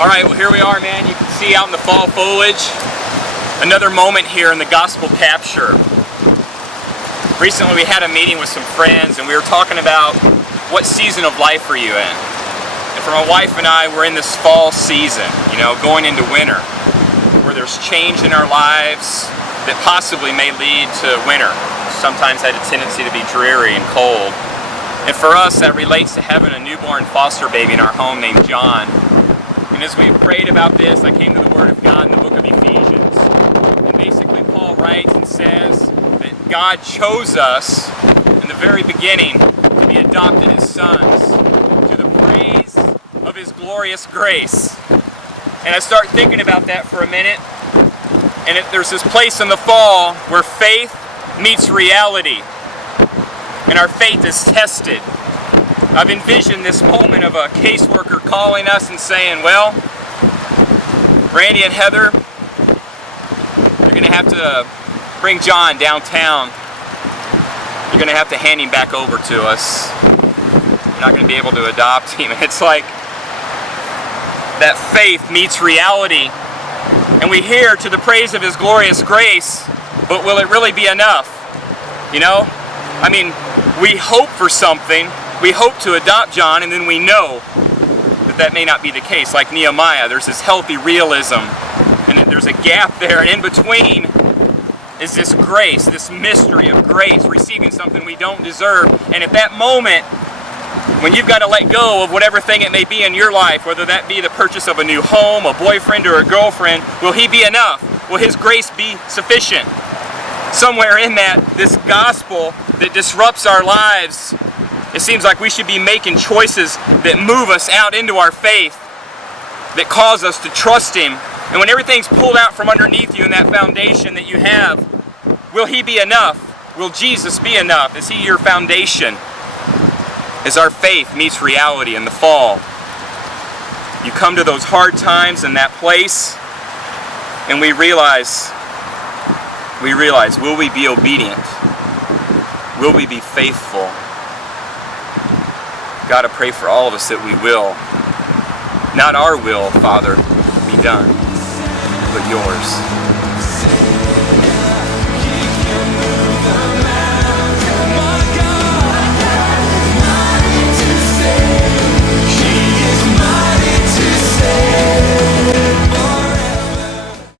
Alright, well here we are, man. You can see out in the fall foliage, another moment here in the gospel capture. Recently we had a meeting with some friends and we were talking about what season of life are you in. And for my wife and I, we're in this fall season, going into winter, where there's change in our lives that possibly may lead to winter. Sometimes had a tendency to be dreary and cold. And for us, that relates to having a newborn foster baby in our home named John. And as we prayed about this, I came to the Word of God in the book of Ephesians. And basically Paul writes and says that God chose us in the very beginning to be adopted as sons to the praise of His glorious grace. And I start thinking about that for a minute. And there's this place in the fall where faith meets reality. And our faith is tested. I've envisioned this moment of a caseworker calling us and saying, well, Randy and Heather, you're going to have to bring John downtown. You're going to have to hand him back over to us. You're not going to be able to adopt him. It's like that faith meets reality. And we hear to the praise of His glorious grace, but will it really be enough? We hope for something. We hope to adopt John, and then we know that may not be the case. Like Nehemiah, there's this healthy realism, and there's a gap there, and in between is this grace, this mystery of grace, receiving something we don't deserve. And at that moment, when you've got to let go of whatever thing it may be in your life, whether that be the purchase of a new home, a boyfriend, or a girlfriend, will He be enough? Will His grace be sufficient? Somewhere in that, this gospel that disrupts our lives, it seems like we should be making choices that move us out into our faith, that cause us to trust Him. And when everything's pulled out from underneath you in that foundation that you have, will He be enough? Will Jesus be enough? Is He your foundation? As our faith meets reality in the fall, you come to those hard times in that place, and we realize, will we be obedient? Will we be faithful? God, I pray for all of us that we will. Not our will, Father, be done, but yours.